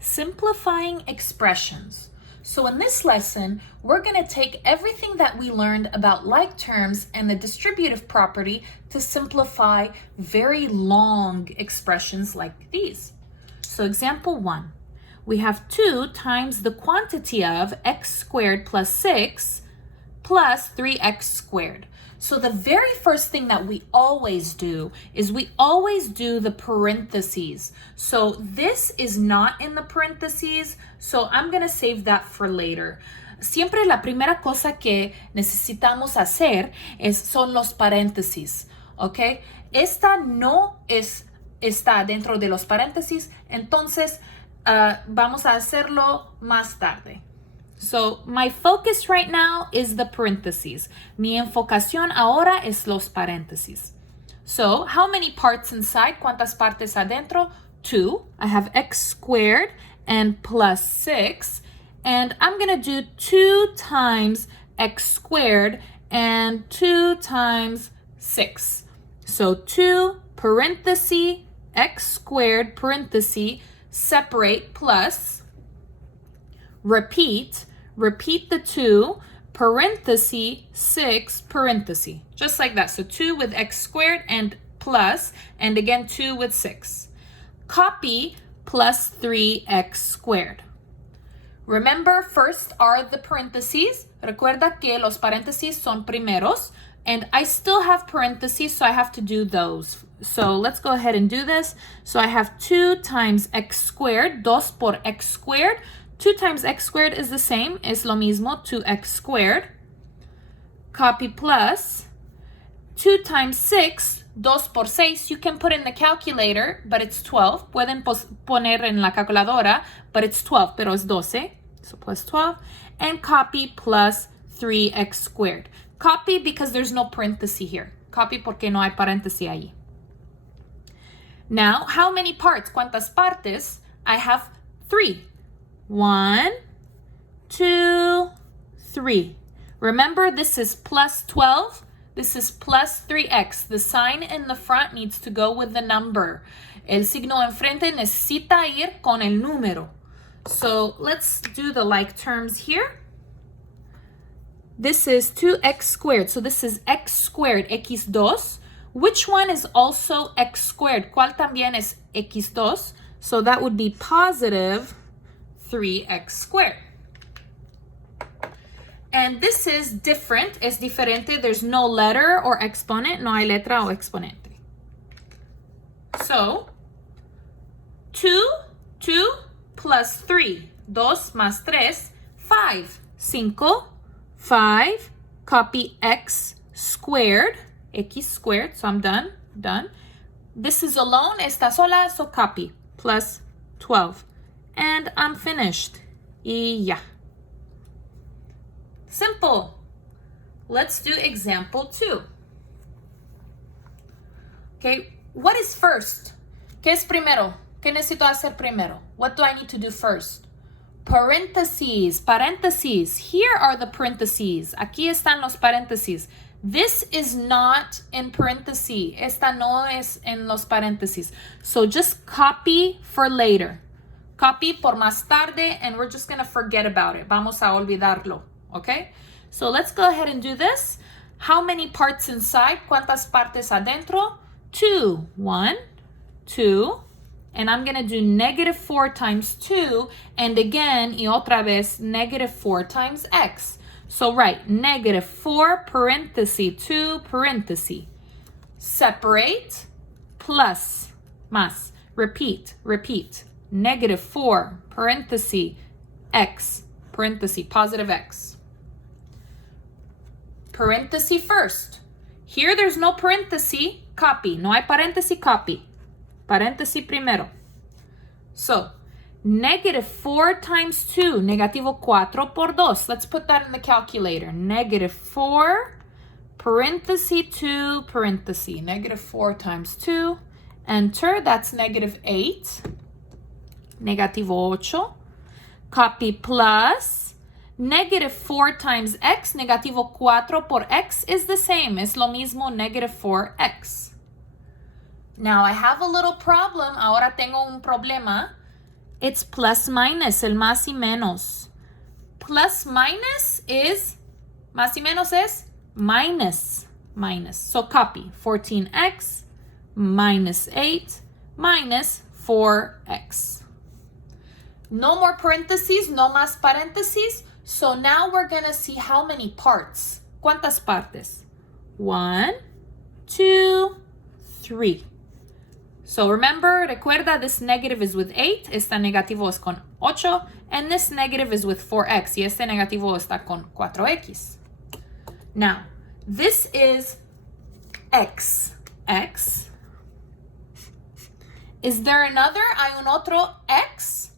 simplifying expressions. So in this lesson, we're going to take everything that we learned about like terms and the distributive property to simplify very long expressions like these. So example 1, we have 2 times the quantity of x squared plus 6 plus 3x squared. So the very first thing that we always do is we always do the parentheses. So this is not in the parentheses, so I'm going to save that for later. Siempre la primera cosa que necesitamos hacer son los paréntesis, ¿ok? Esta no está dentro de los paréntesis, entonces vamos a hacerlo más tarde. So my focus right now is the parentheses. Mi enfocación ahora es los paréntesis. So how many parts inside? ¿Cuántas partes adentro? 2. I have x squared and plus 6. And I'm going to do 2 times x squared and 2 times 6. So 2 parenthesis x squared parenthesis separate plus repeat the 2 parenthesis 6 parenthesis, just like that. So 2 with x squared and plus, and again 2 with 6. Copy plus 3x squared. Remember, first are the parentheses. Recuerda que los paréntesis son primeros, and I still have parentheses, so I have to do those. So let's go ahead and do this. So I have 2 times x squared, 2 por x squared. 2 times x squared is the same, es lo mismo, 2x squared. Copy plus 2 times 6, 2 por 6, you can put in the calculator, but it's 12. Pueden poner en la calculadora, but it's 12, pero es 12, so plus 12. And copy plus 3x squared. Copy because there's no parenthesis here. Copy porque no hay paréntesis ahí. Now, how many parts? ¿Cuántas partes? I have 3. 1, 2, 3. Remember, this is plus 12. This is plus 3x. The sign in the front needs to go with the number. El signo enfrente necesita ir con el número. So let's do the like terms here. This is 2x squared. So this is x squared, x2. Which one is also x squared? ¿Cuál también es x2? So that would be positive 3x squared. And this is different, es diferente. There's no letter or exponent, no hay letra o exponente. So, 2 plus 3, 2 más 3, 5. 5, copy x squared, so I'm done. This is alone, está sola, so copy, plus 12. And I'm finished. Y ya. Simple. Let's do example 2. Okay, what is first? ¿Qué es primero? ¿Qué necesito hacer primero? What do I need to do first? Parentheses. Here are the parentheses. Aquí están los paréntesis. This is not in parentheses. Esta no es en los paréntesis. So just copy for later. Copy por más tarde, and we're just going to forget about it. Vamos a olvidarlo, okay? So let's go ahead and do this. How many parts inside? ¿Cuántas partes adentro? 2. 1, 2. And I'm going to do negative 4 times 2. And again, y otra vez, negative 4 times x. So write negative 4 parenthesis 2 parenthesis. Separate plus más. Repeat. Negative 4, parenthesis, x, parenthesis, positive x. Parenthesis first. Here there's no parenthesis, copy. No hay paréntesis, copy. Paréntesis primero. So, negative 4 times 2, negativo 4 por 2. Let's put that in the calculator. Negative 4, parenthesis 2, parenthesis. Negative 4 times 2. Enter, that's negative 8. Negativo 8. Copy plus. Negative 4 times x, negativo 4 por x is the same. Es lo mismo, negative 4x. Now I have a little problem. Ahora tengo un problema. It's plus minus, el más y menos. Plus minus is, más y menos es minus. So copy, 14x minus 8 minus 4x. No more parentheses, no más parentheses. So now we're going to see how many parts. ¿Cuántas partes? 1, 2, 3. So remember, recuerda, this negative is with 8, esta negativo es con 8, and this negative is with 4x, y este negativo está con 4x. Now, this is x. Is there another? ¿Hay un otro x?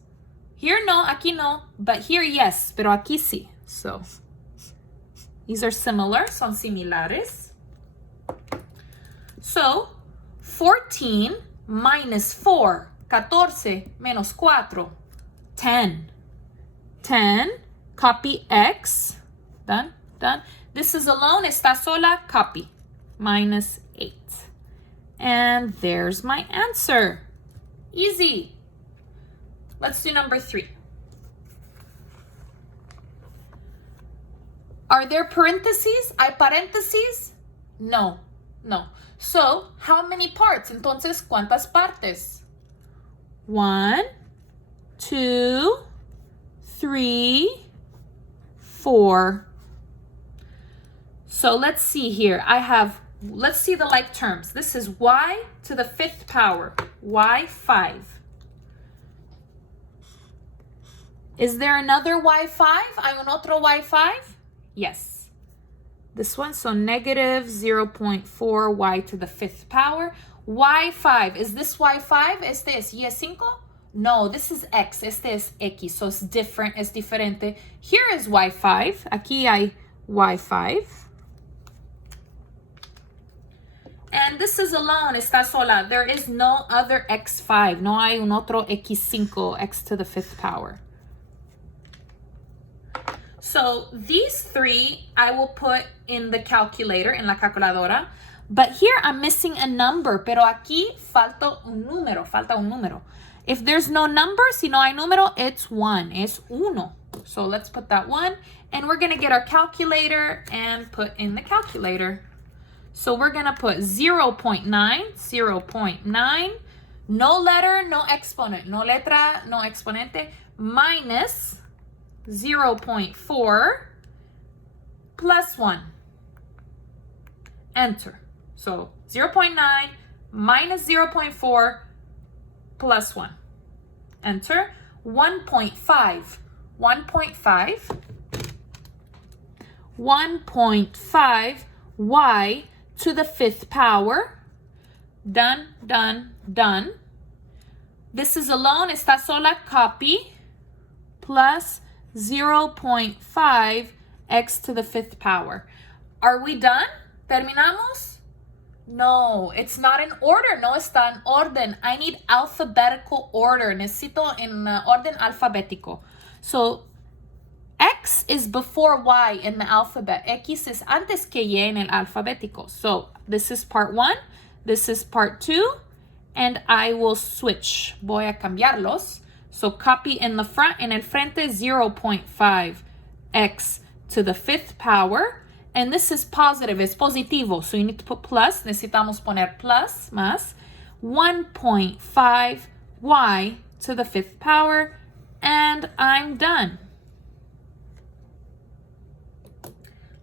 Here no, aquí no, but here yes, pero aquí sí. So, these are similar, son similares. So, 14 minus 4, 14 menos 4, 10. 10, copy x, done. This is alone, está sola, copy, minus 8. And there's my answer. Easy. Let's do number 3. Are there parentheses? ¿Hay paréntesis? No. So, how many parts? Entonces, ¿cuántas partes? 1, 2, 3, 4. So let's see here. Let's see the like terms. This is y to the 5th power, y5. Is there another y5? ¿Hay un otro y5? Yes. This one, so negative 0.4 y to the 5th power. y5, is this y5? Este es y5? No, this is x, este es x, so it's different, es diferente. Here is y5, aquí hay y5. And this is alone, está sola. There is no other x5, no hay un otro x5, x to the 5th power. So these 3 I will put in the calculator, en la calculadora. But here I'm missing a number, pero aquí falta un número. If there's no number, si no hay número, it's 1, es uno. So let's put that 1, and we're gonna get our calculator and put in the calculator. So we're gonna put 0.9, no letter, no exponent, no letra, no exponente, minus 0.4 plus 1. Enter. So 0.9 minus 0.4 plus 1. Enter. 1.5. 1.5 y to the 5th power. Done. This is alone, está sola, copy, plus 0.5 x to the 5th power. Are we done? ¿Terminamos? No, it's not in order. No está en orden. I need alphabetical order. Necesito en orden alfabético. So, X is before Y in the alphabet. X es antes que Y en el alfabético. So, this is part 1. This is part 2. And I will switch. Voy a cambiarlos. So, copy in the front. En el frente, 0.5 X to the 5th power. And this is positive, es positivo. So you need to put plus. Necesitamos poner plus, más. 1.5 y to the 5th power. And I'm done.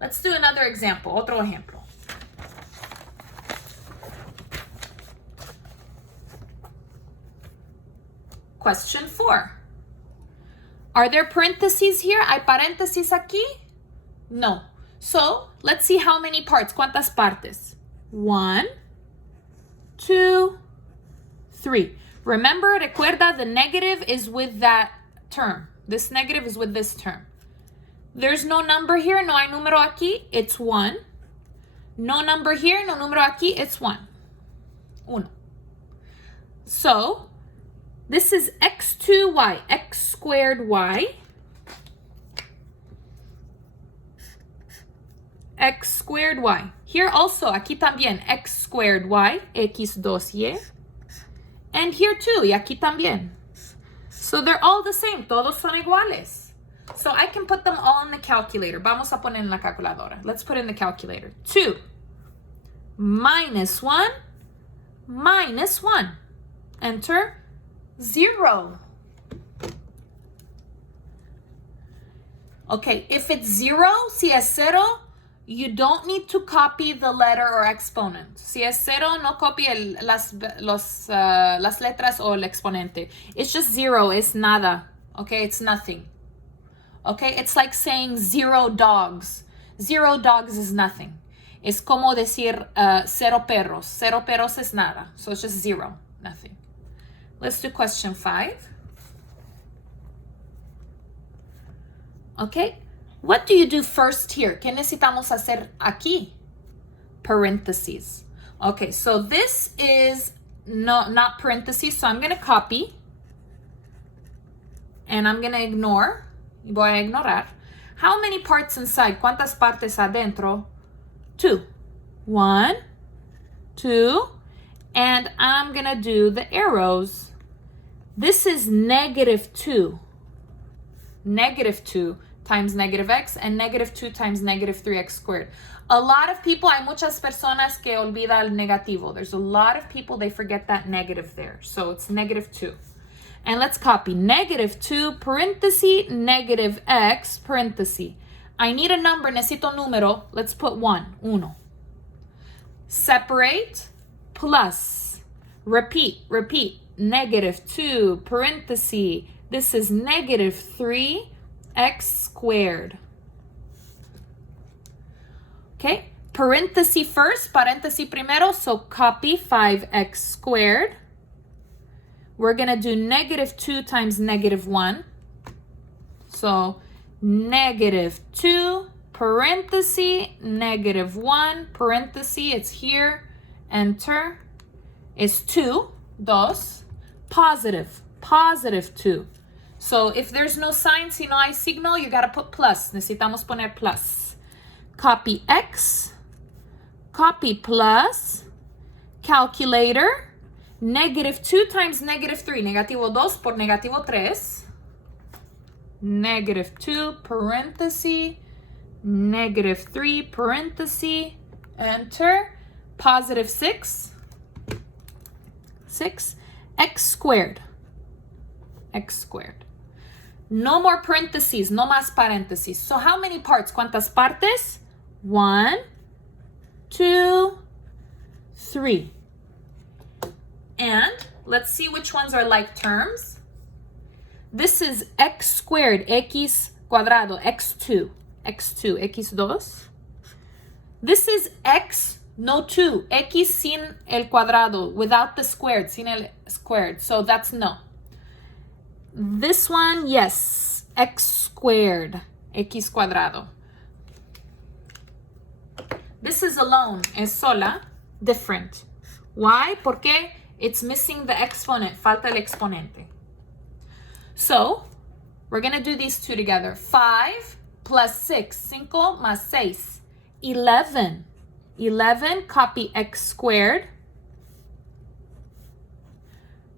Let's do another example, otro ejemplo. Question 4. Are there parentheses here? ¿Hay paréntesis aquí? No. So, let's see how many parts. ¿Cuántas partes? 1, 2, 3. Remember, recuerda, the negative is with that term. This negative is with this term. There's no number here, no hay número aquí, it's 1. No number here, no número aquí, it's 1. Uno. So, this is x2y, x squared y. X squared y. Here also, aquí también, x squared y, x2y. And here too, y aquí también. So they're all the same. Todos son iguales. So I can put them all in the calculator. Vamos a poner en la calculadora. Let's put in the calculator. 2 minus 1 minus 1. Enter 0. Okay, if it's 0, si es 0, you don't need to copy the letter or exponent. Si es 0, no copie las letras o el exponente. It's just 0, it's nada. Okay, it's nothing. Okay, it's like saying 0 dogs. 0 dogs is nothing. Es como decir 0 perros. 0 perros es nada. So it's just 0, nothing. Let's do question 5. Okay, what do you do first here? ¿Qué necesitamos hacer aquí? Parentheses. Okay, so this is not parentheses, so I'm going to copy. And I'm going to ignore. Voy a ignorar. How many parts inside? ¿Cuántas partes adentro? 2. 1, 2. And I'm going to do the arrows. This is -2. -2 times -x and -2 times -3x squared. A lot of people, hay muchas personas que olvida el negativo. There's a lot of people, they forget that negative there. So it's -2. And let's copy -2 parenthesis -x parenthesis. I need a number, necesito número. Let's put 1. Separate, plus. Repeat. -2 parenthesis. This is -3x squared. Okay, parenthesis first, parenthesis primero, so copy 5x squared. We're going to do -2 times -1. So -2 parenthesis -1 parenthesis, it's here, enter, is 2, positive 2. So if there's no sign, si no hay signo, you got to put plus. Necesitamos poner plus. Copy x, copy plus, calculator, -2 times -3, negativo 2 por negativo 3, -2 parenthesis, -3 parenthesis, enter, positive 6, x squared. No more parentheses, no más paréntesis. So how many parts? ¿Cuántas partes? 1, 2, 3. And let's see which ones are like terms. This is x squared, x cuadrado, x2, x2. This is x, no 2, x sin el cuadrado, without the squared, sin el squared. So that's no. This one, yes, x squared, x cuadrado. This is alone, es sola, different. Why? Porque it's missing the exponent, falta el exponente. So, we're going to do these two together. 5 plus 6, 5 más 6, 11. 11, copy x squared.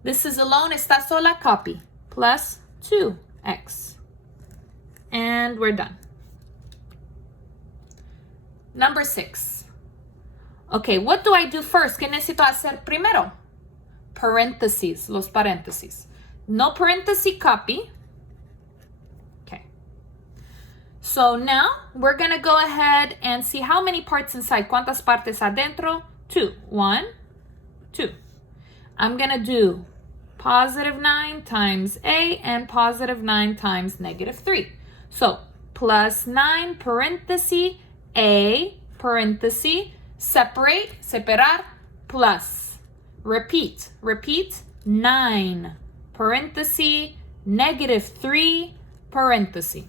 This is alone, está sola, copy. Plus 2x. And we're done. Number 6. Okay, what do I do first? ¿Qué necesito hacer primero? Parentheses, los paréntesis. No parenthesis, copy. Okay. So now we're going to go ahead and see how many parts inside. ¿Cuántas partes adentro? 2. 1, 2. I'm going to do positive 9 times a and positive 9 times -3. So plus 9 parenthesis a parenthesis separar plus repeat 9 parenthesis -3 parenthesis.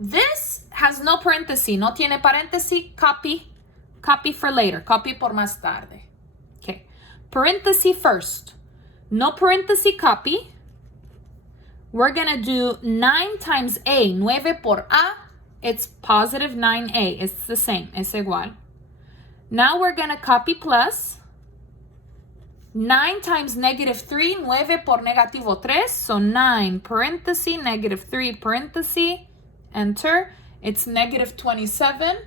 This has no parenthesis, no tiene paréntesis, copy for later, copy por más tarde. Okay, parenthesis first. No parenthesis, copy. We're going to do 9 times a. 9 por a. It's positive 9a. It's the same. Es igual. Now we're going to copy plus. 9 times negative 3, 9 por negativo 3. So 9 parenthesis, negative 3 parenthesis, enter. It's negative 27.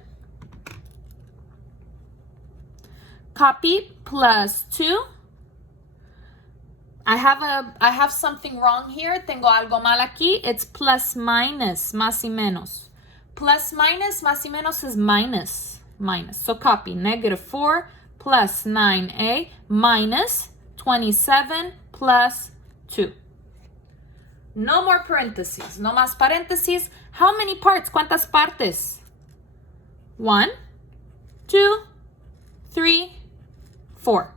Copy plus 2. I have something wrong here. Tengo algo mal aquí. It's plus minus, más y menos. Plus minus, más y menos is minus. Minus. So copy negative 4 plus 9a minus 27 plus 2. No more parentheses. No más parentheses. How many parts? ¿Cuántas partes? 1, 2, 3, 4.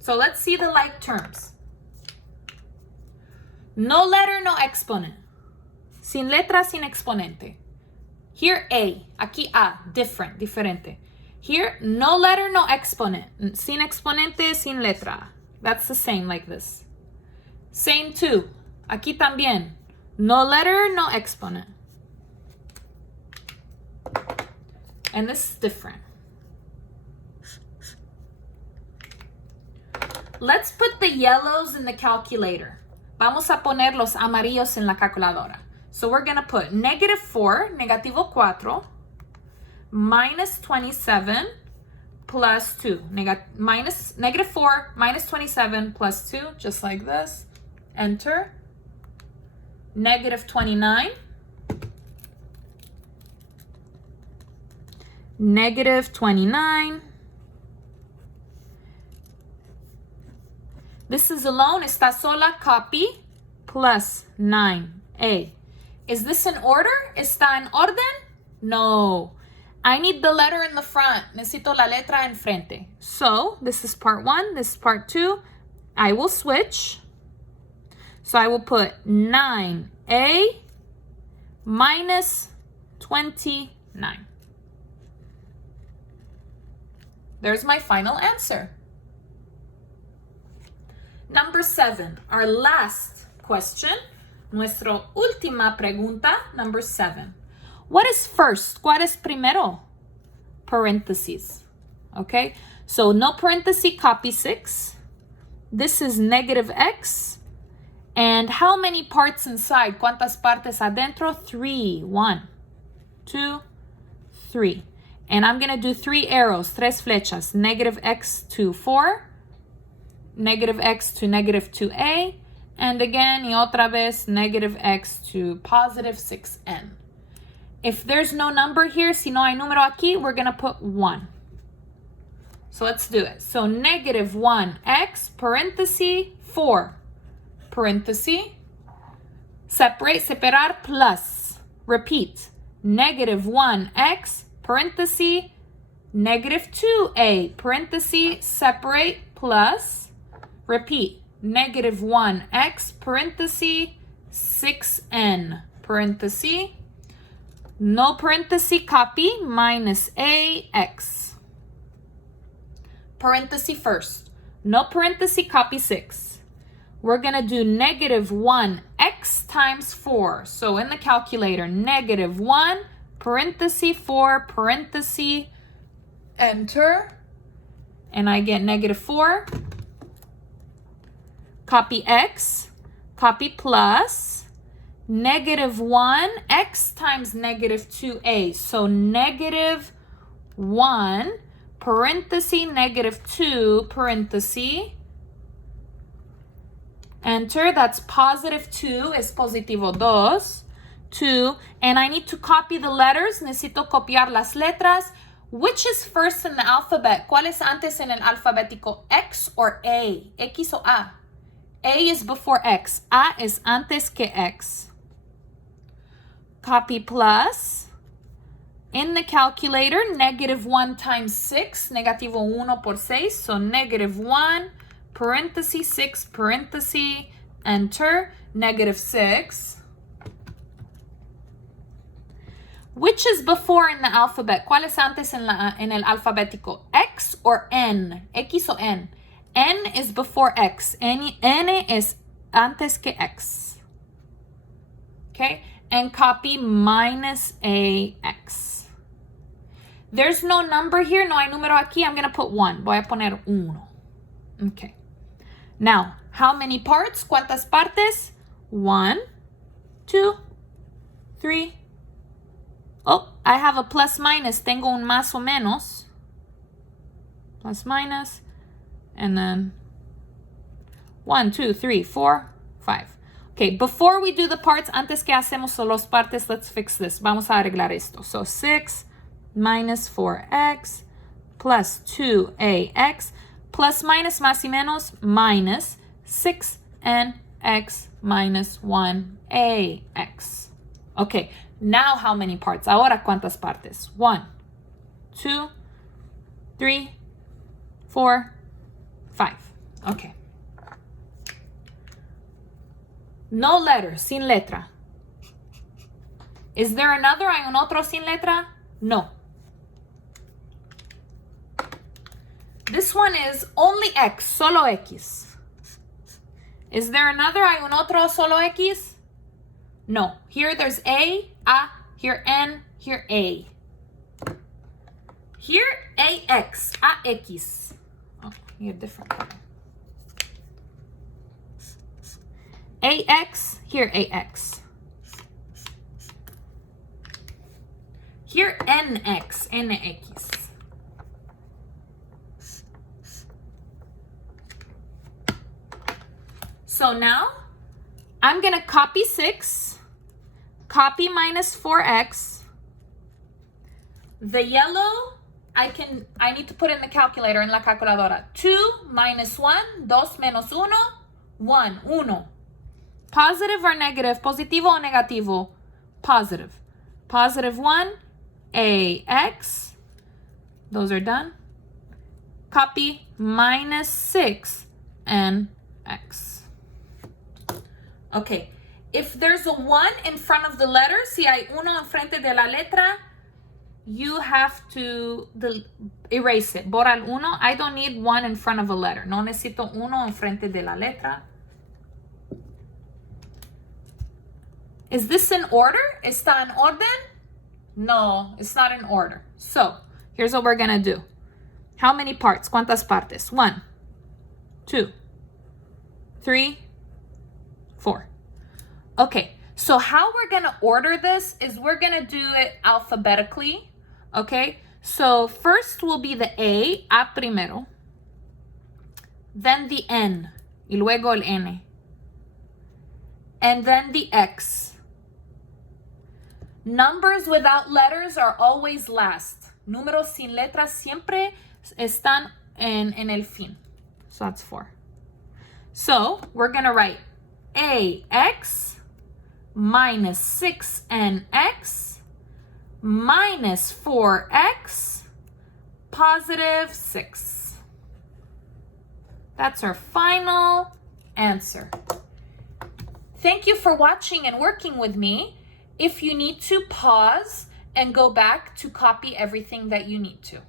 So let's see the like terms. No letter, no exponent. Sin letra, sin exponente. Here, A. Aquí, A. Different, diferente. Here, no letter, no exponent. Sin exponente, sin letra. That's the same like this. Same too. Aquí también. No letter, no exponent. And this is different. Let's put the yellows in the calculator. Vamos a poner los amarillos en la calculadora. So we're going to put negative 4, negativo 4, minus 27 plus 2. Negative 4 minus 27 plus 2, just like this. Enter. Negative 29. Negative 29. This is alone, está sola, copy, plus 9a. Is this in order? ¿Está en orden? No. I need the letter in the front. Necesito la letra enfrente. So, this is part 1, this is part 2. I will switch. So I will put 9a minus 29. There's my final answer. Number 7, our last question. Nuestra última pregunta, number 7. What is first? ¿Cuál es primero? Parentheses. Okay, so no parenthesis, copy 6. This is negative x. And how many parts inside? ¿Cuántas partes adentro? 3. 1, 2, 3. And I'm going to do 3 arrows, tres flechas. Negative x to 4. Negative x to negative 2a, and again, y otra vez, negative x to positive 6n. If there's no number here, si no hay número aquí, we're going to put 1. So let's do it. So negative 1x, parenthesis, 4, parenthesis, separar, plus. Repeat. Negative 1x, parenthesis, negative 2a, parenthesis, separate, plus. Repeat, negative 1x, parenthesis, 6n, parenthesis, no parenthesis, copy, minus ax. Parenthesis first, no parenthesis, copy 6. We're going to do negative 1x times 4. So in the calculator, negative 1, parenthesis, 4, parenthesis, enter, and I get negative 4. Copy x, copy plus, negative 1, x times negative 2a. So negative 1, parenthesis, negative 2, parenthesis, enter, that's positive 2, es positivo 2, 2, and I need to copy the letters, necesito copiar las letras. Which is first in the alphabet? ¿Cuál es antes en el alfabético? X or A? X o A? A is before X. A is antes que X. Copy plus. In the calculator, negative 1 times 6. Negativo 1 por 6. So negative 1, parenthesis, 6, parenthesis, enter. Negative 6. Which is before in the alphabet? ¿Cuál es antes en el alfabético? X or N? X o N? N is before X. N is antes que X. Okay? And copy minus AX. There's no number here. No hay número aquí. I'm going to put 1. Voy a poner 1. Okay. Now, how many parts? ¿Cuántas partes? 1, 2, 3. Oh, I have a plus minus. Tengo un más o menos. Plus minus. And then 1, 2, 3, 4, 5. Okay, before we do the parts, antes que hacemos los partes, let's fix this. Vamos a arreglar esto. So 6 minus 4x plus 2ax plus minus más y menos minus 6 and x minus 1ax. Okay, now how many parts? Ahora, ¿cuántas partes? 1, 2, 3, 4, 5. Okay. No letter, sin letra. Is there another? ¿Hay un otro sin letra? No. This one is only X, solo X. Is there another? ¿Hay un otro solo X? No. Here there's A, here N, here A. Here AX, AX. Oh, you have different color. AX, here AX. Here NX, NX. So now I'm going to copy 6, copy minus 4x. The yellow, I need to put in the calculator, en la calculadora. 2 minus 1, 2 menos 1, 1, 1. Positive or negative? Positivo o negativo? Positive. Positive 1, AX. Those are done. Copy minus 6 and X. Okay, if there's a 1 in front of the letter, si hay uno enfrente de la letra, you have to erase it. Borra el uno. I don't need 1 in front of a letter. No necesito uno enfrente de la letra. Is this in order? ¿Está en orden? No, it's not in order. So, here's what we're going to do. How many parts? ¿Cuántas partes? 1, 2, 3, 4. Okay, so how we're going to order this is we're going to do it alphabetically. Okay, so first will be the A primero. Then the N, y luego el N. And then the X. Numbers without letters are always last. Números sin letras siempre están en el fin. So that's 4. So we're going to write AX minus 6NX minus 4X positive 6. That's our final answer. Thank you for watching and working with me. If you need to, pause and go back to copy everything that you need to.